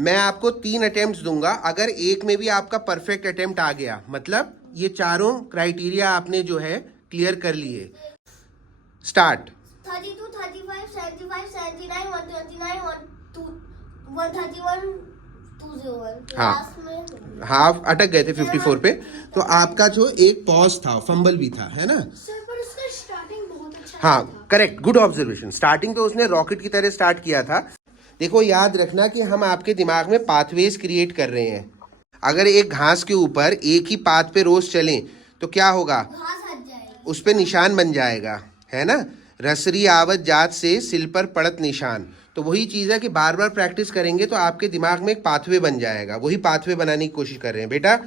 मैं आपको 3 अटेम्प्ट्स दूंगा, अगर एक में भी आपका परफेक्ट अटेम्प्ट आ गया मतलब ये चारों क्राइटेरिया आपने जो है क्लियर कर लिए। स्टार्ट। 32, 35, 75, 79, 129, 131, 201। हाँ, लास्ट में हाफ अटक गए थे 54 पे, तो आपका जो एक पॉज था, फंबल भी था, है ना। सर पर उसका स्टार्टिंग बहुत अच्छा हाँ था। Correct, good observation. स्टार्टिंग तो उसने रॉकेट की तरह स्टार्ट किया था। देखो याद रखना कि हम आपके दिमाग में पाथवेज क्रिएट कर रहे हैं। अगर एक घास के ऊपर एक ही पाथ पे रोज चलें तो क्या होगा, घास हट जाएगी, उस पे निशान बन जाएगा, है ना। रसरी आवत जात से सिल पर पड़त निशान। तो वही चीज़ है कि बार बार प्रैक्टिस करेंगे तो आपके दिमाग में एक पाथवे बन जाएगा। वही पाथवे बनाने की कोशिश कर रहे हैं बेटा।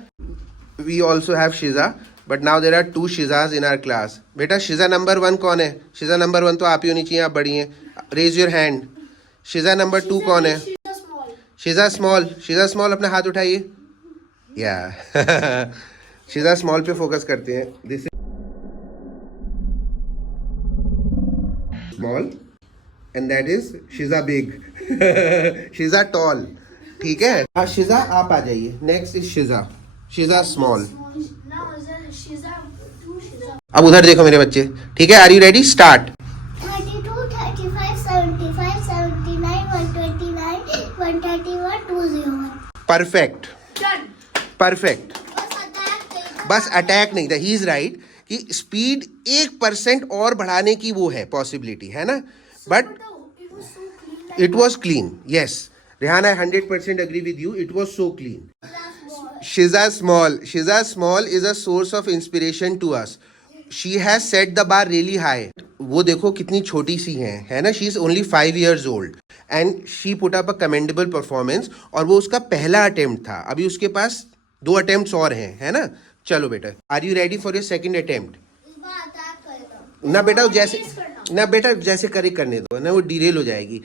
We also have Shija, but now there are 2 Shijas in our class. बेटा शिजा नंबर 1 कौन है? शिजा नंबर 1 तो आप ही होनी चाहिए, आप बड़ी हैं। Raise your hand. Shiza number 2 कौन है? शिजा स्मॉल। शिजा स्मॉल अपना हाथ उठाइए। या शिजा स्मॉल पे फोकस करते हैं। This small and that is Shiza big. Shiza tall, ठीक है। हाँ शिजा आप आ जाइए। Next is Shiza. Shiza small. अब उधर देखो मेरे बच्चे, ठीक है। Are you ready? Start. 32, 35, 75, 79, 129, 131, 201। Perfect, perfect. बस अटैक अटैक नहीं था, ही इज राइट कि स्पीड 1% और बढ़ाने की वो है पॉसिबिलिटी, है ना। But it was clean, yes Rehan, I 100% agree with you, it was so clean. Shiza small, Shiza small is a source of inspiration to us. She has set the bar really high. वो देखो कितनी छोटी सी है ना। She is only 5 years old and she put up a commendable performance. और वो उसका पहला अटेम्प्ट था, अभी उसके पास 2 अटेम्प्ट्स और हैं, है ना। चलो बेटा, are you ready for your second attempt? ना बेटा जैसे, ना बेटा जैसे करे करने दो ना, वो डिरेल हो जाएगी।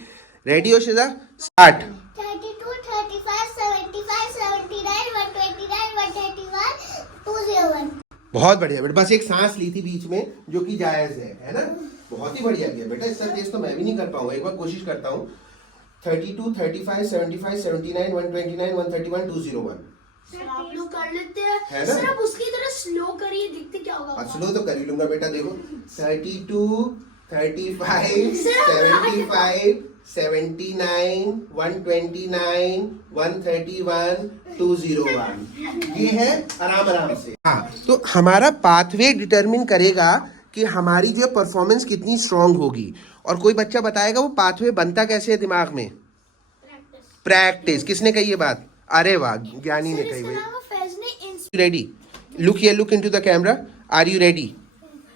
रेडी हो शिजा? स्टार्ट। 32, 35, 75, 79, 129, 131, 201। बहुत बढ़िया बेटा, बस एक सांस ली थी बीच में जो कि जायज है ना। बहुत ही बढ़िया किया बेटा, इससे तेज तो मैं भी नहीं कर पाऊंगा। एक बार कोशिश करता हूँ। 32, 35, 75, 79, 129, 131, 201। आप लोग कर लेते हैं, है ना? सिर्फ उसकी तरह स्लो करिए, देखते क्या होगा। स्लो तो कर ही लूंगा बेटा। देखो 32, 35, 75, 79, 129, 131, 201। ये है आराम आराम से। हाँ, तो हमारा पाथवे डिटरमिन करेगा कि हमारी जो परफॉर्मेंस कितनी स्ट्रांग होगी। और कोई बच्चा बताएगा वो पाथवे बनता कैसे है दिमाग में? प्रैक्टिस। किसने कही ये बात? अरे वाह, ज्ञानी ने कही भाई। Ready? Look here, look into the camera. Are you ready?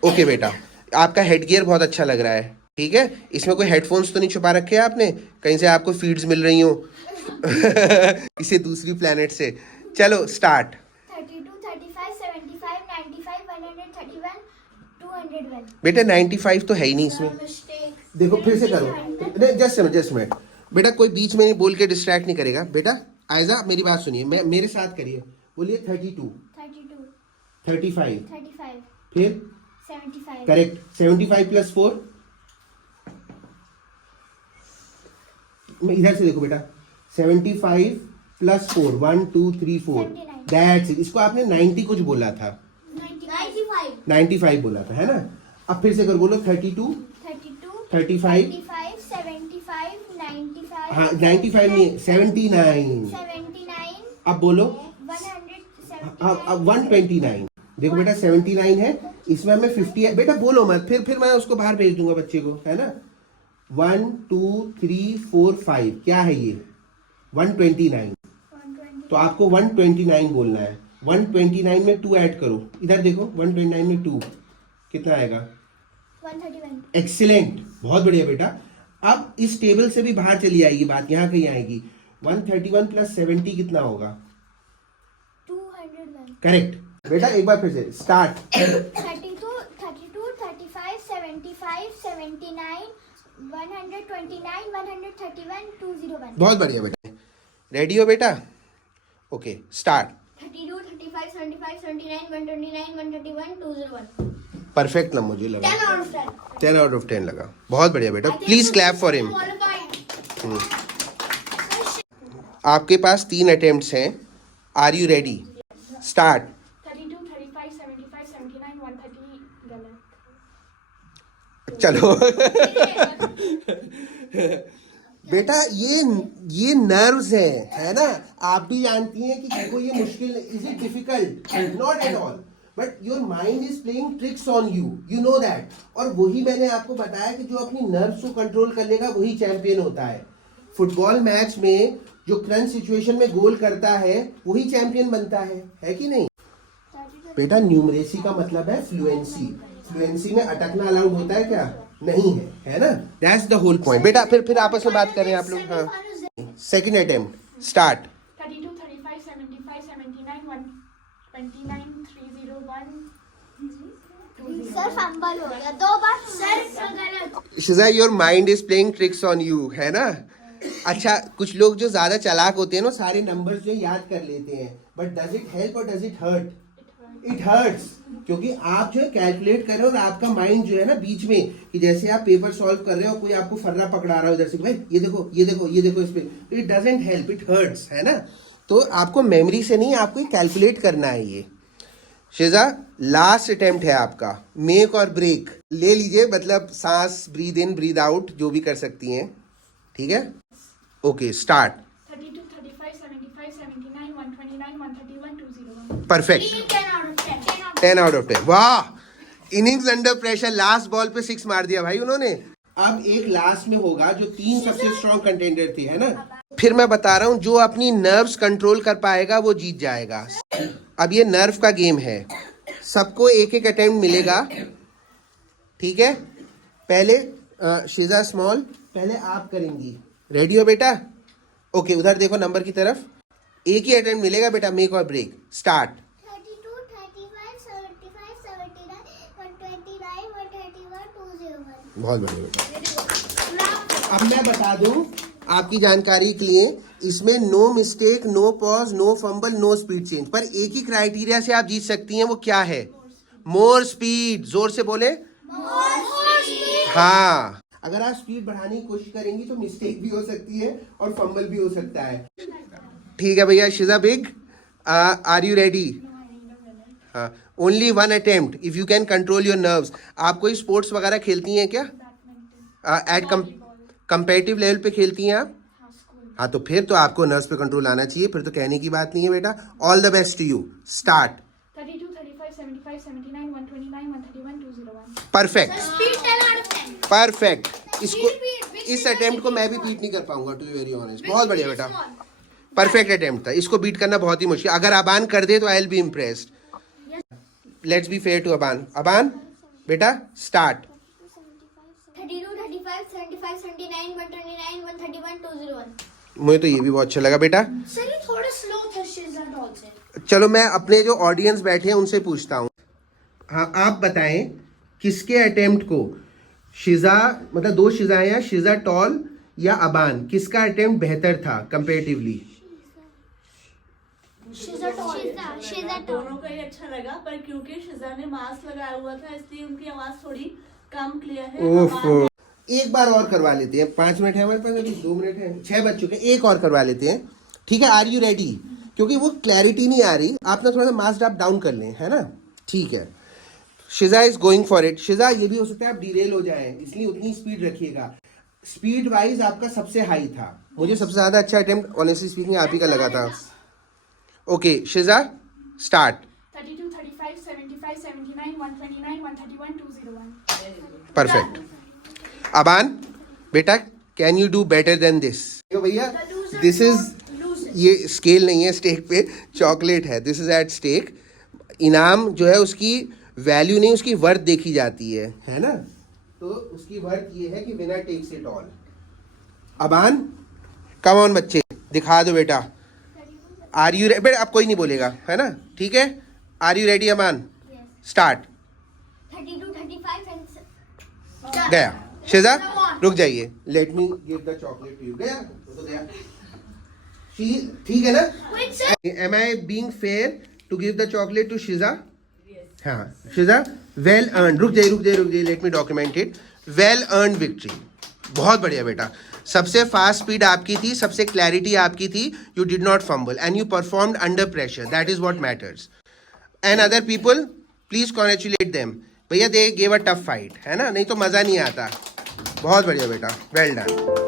Okay बेटा, आपका हेड गियर बहुत अच्छा लग रहा है, ठीक है। इसमें कोई हेडफोन्स तो नहीं छुपा रखे हैं आपने कहीं से आपको फीड्स मिल रही हो किसी दूसरी प्लेनेट से? चलो स्टार्ट। 32, 35, 75, 95, 131, 201। बेटा 95 तो है ही नहीं इसमें। मिस्टेक। देखो फिर से करो। नहीं, जस्ट मिनट बेटा, कोई बीच में नहीं बोल के डिस्ट्रैक्ट नहीं करेगा बेटा। आयजा मेरी बात सुनिए, मैं मेरे साथ करिए। बोलिए 32, 32, 35, 35, फिर 75। करेक्ट। 75 + 4, इधर से देखो बेटा। 75 + 4, 1 2 3 4, 79। That's it. इसको आपने 90 कुछ बोला था, 95, 95 बोला था, है ना। अब फिर से कर बोलो 32, 32, 35, 35, 75, 95। हाँ 95 नहीं, 79। 79। अब बोलो 179। अब 129। देखो बेटा 79 है, इसमें हमें 50 है। बेटा बोलो मत, फिर मैं उसको बाहर भेज दूंगा बच्चे को, है ना। 1 2 3 4 5, क्या है ये? 129। तो आपको 129 बोलना है। 129 में 2 ऐड करो। इधर देखो 129 में 2 कितना आएगा? 131। एक्सीलेंट, बहुत बढ़िया बेटा। अब इस टेबल से भी बाहर चली आएगी बात, यहाँ कहीं आएगी। 131 + 70 कितना होगा? 201। करेक्ट बेटा, एक बार फिर से स्टार्ट। 32, 35, 75, 79, 129, 131, 201। बहुत बढ़िया बेटा, रेडी हो बेटा? Okay start. 32, 35, 75, 79, 129, 131, 201। परफेक्ट ना मुझे लगा। 10 out of 10। 10 out of 10 लगा। बहुत बढ़िया बेटा, प्लीज क्लैप फॉर हिम। आपके पास 3 अटेम्प्ट्स हैं. Are you ready? स्टार्ट. 32, 35, 75, 79, 130 गलत. चलो. बेटा ये नर्व्स है ना. आप भी जानती हैं कि देखो ये मुश्किल, is it difficult? Not at all. But your mind is playing tricks on you, you know that. और वही मैंने आपको बताया कि जो अपनी नर्व्स को कंट्रोल कर लेगा वही चैंपियन होता है. फुटबॉल मैच में जो क्रंच सिचुएशन में गोल करता है वही चैंपियन बनता है कि नहीं? बेटा न्यूमरेसी का मतलब है फ्लुएंसी. फ्लुएंसी में अटकना अलाउड होता है क्या? नहीं है ना? That's the whole point. बेटा फिर आपस में बात करें आप लोग. हाँ, second attempt. Start. 32, 35, 75, 79, 129, 301. Sir fumble हो गया 2 बार. सर गलत. Shija, your mind is playing tricks on you, है ना? अच्छा, कुछ लोग जो ज्यादा चालाक होते हैं ना सारे नंबर्स जो याद कर लेते हैं. बट डज इट हेल्प और does it hurt? It hurts. क्योंकि आप जो है कैलकुलेट कर रहे हो और आपका माइंड जो है ना बीच में, कि जैसे आप पेपर सॉल्व कर रहे हो, कोई आपको फर्रा पकड़ा रहा है उधर से, भाई ये देखो ये देखो ये देखो इस पे. It doesn't help, it hurts, है ना? तो आपको मेमोरी से नहीं, आपको कैलकुलेट करना है ये. शिजा, लास्ट अटेम्प्ट है आपका. मेक और ब्रेक ले लीजिए, मतलब सांस, ब्रीद इन ब्रीद आउट जो भी कर सकती हैं. ठीक है? Okay, start. 32, 35, 75, 79, 129, 131, 201. Perfect. 10 out of 10. 10 out of 10. वाह, innings under pressure. Last ball पे 6 मार दिया भाई उन्होंने. अब एक लास्ट में होगा जो 3 सबसे स्ट्रॉन्ग कंटेंडर थे, है ना? फिर मैं बता रहा हूं, जो अपनी नर्व्स कंट्रोल कर पाएगा वो जीत जाएगा. अब ये नर्व का गेम है. सबको एक एक अटेम्प्ट मिलेगा. ठीक है? पहले शिजा स्मॉल, पहले आप करेंगी. रेडी हो बेटा? ओके, उधर देखो नंबर की तरफ. एक ही अटेम्प्ट मिलेगा बेटा. मेक और ब्रेक. स्टार्ट. 32, 35, 75, 79, 129, 131, 201. बहुत बढ़िया बेटा. अब मैं बता दूं आपकी जानकारी के लिए, इसमें no mistake, no pause, no fumble, no speed change. पर एक ही क्राइटेरिया से आप जीत सकती हैं. वो क्या है? More speed. जोर से बोले. हाँ, अगर आप स्पीड बढ़ाने की कोशिश करेंगी तो मिस्टेक भी हो सकती है और फंबल भी हो सकता है. ठीक है भैया. शिजा बिग, आर यू रेडी? हाँ, only 1 attempt. If you can control your nerves. आप कोई स्पोर्ट्स वगैरह खेलती हैं क्या? एट कंपेटिटिव लेवल पे खेलती हैं आप? हाँ, तो फिर तो आपको नर्व्स पे कंट्रोल आना चाहिए. फिर तो कहने की बात नहीं है बेटा. All the best to you. Start. 32, 35, 75, 79, 129, 131, 201. Perfect. Speed 10 out of 10. Perfect. इसको, इस अटेम्प्ट को मैं भी बीट नहीं कर पाऊंगा, टू बी वेरी ऑनेस्ट. बहुत बढ़िया बेटा. परफेक्ट अटेम्प्ट था. इसको बीट करना बहुत ही मुश्किल. अगर अबान कर दे तो I will be impressed. Let's be fair to Aban. Aban बेटा, स्टार्ट. 32, 35, 75, 79, 129, 131, 201. मुझे तो ये भी बहुत अच्छा लगा बेटा. सर ये थोड़ा स्लो था शिजा डॉल से. चलो मैं अपने जो ऑडियंस बैठे हैं उनसे पूछता हूँ. हाँ, आप बताएं किसके अटेम्प्ट को, शिजा, मतलब 2 शिजाएं हैं, शिजा टॉल या अबान, किसका अटेम्प्ट बेहतर था कंपेरेटिवली? शिजा टॉल. शिजा टॉल. दोनों का ही अच्छा लगा, पर क्योंकि शिजा ने मास्क लगाया हुआ था इसलिए उनकी आवाज थोड़ी कम क्लियर है. ओफो. एक बार और करवा लेते हैं. 5 मिनट है हमारे पास, अभी 2 मिनट है. 6 बज चुके हैं. एक और करवा लेते हैं. ठीक है? Are you ready? क्योंकि वो क्लैरिटी नहीं आ रही. आप ना थोड़ा मास्क आप डाउन कर लें, है ना? ठीक है. शिजा इज गोइंग फॉर इट. शिजा, ये भी हो सकता है आप डिरेल हो जाएं, इसलिए उतनी स्पीड रखिएगा. स्पीड वाइज आपका सबसे हाई था. मुझे सबसे ज्यादा अच्छा अटेम्प्ट ऑनेस्टली स्पीकिंग आप ही का लगा था. Okay Shiza, start. 32, 35, 75, 79, 129, 131, 201. Perfect. Aban बेटा, can you do better than this? भैया, दिस इज, ये स्केल नहीं है स्टेक पे, चॉकलेट है. This is at stake. इनाम जो है उसकी वैल्यू नहीं, उसकी वर्थ देखी जाती है ना? तो उसकी वर्थ ये है कि winner takes it all. Aban, come on बच्चे, दिखा दो बेटा. आर यू बेटा, अब कोई नहीं बोलेगा, है ना? ठीक है? Are you ready Aban? Start. 32, 35 and गया. शिजा रुक जाइए. Let me give the chocolate to you. गया तो गया. ठीक है ना? Wait, sir. Am I being fair to give the chocolate to Shija? हाँ शिजा, वेल अर्न. रुक जाइए. Let me document it. Well earn victory. बहुत बढ़िया बेटा. सबसे फास्ट स्पीड आपकी थी, सबसे क्लैरिटी आपकी थी. You did not fumble and you performed under pressure. That is what matters. And other people, please congratulate them. भैया they gave a tough fight, है ना, नहीं तो मजा नहीं आता. बहुत बढ़िया बेटा, वेल डन.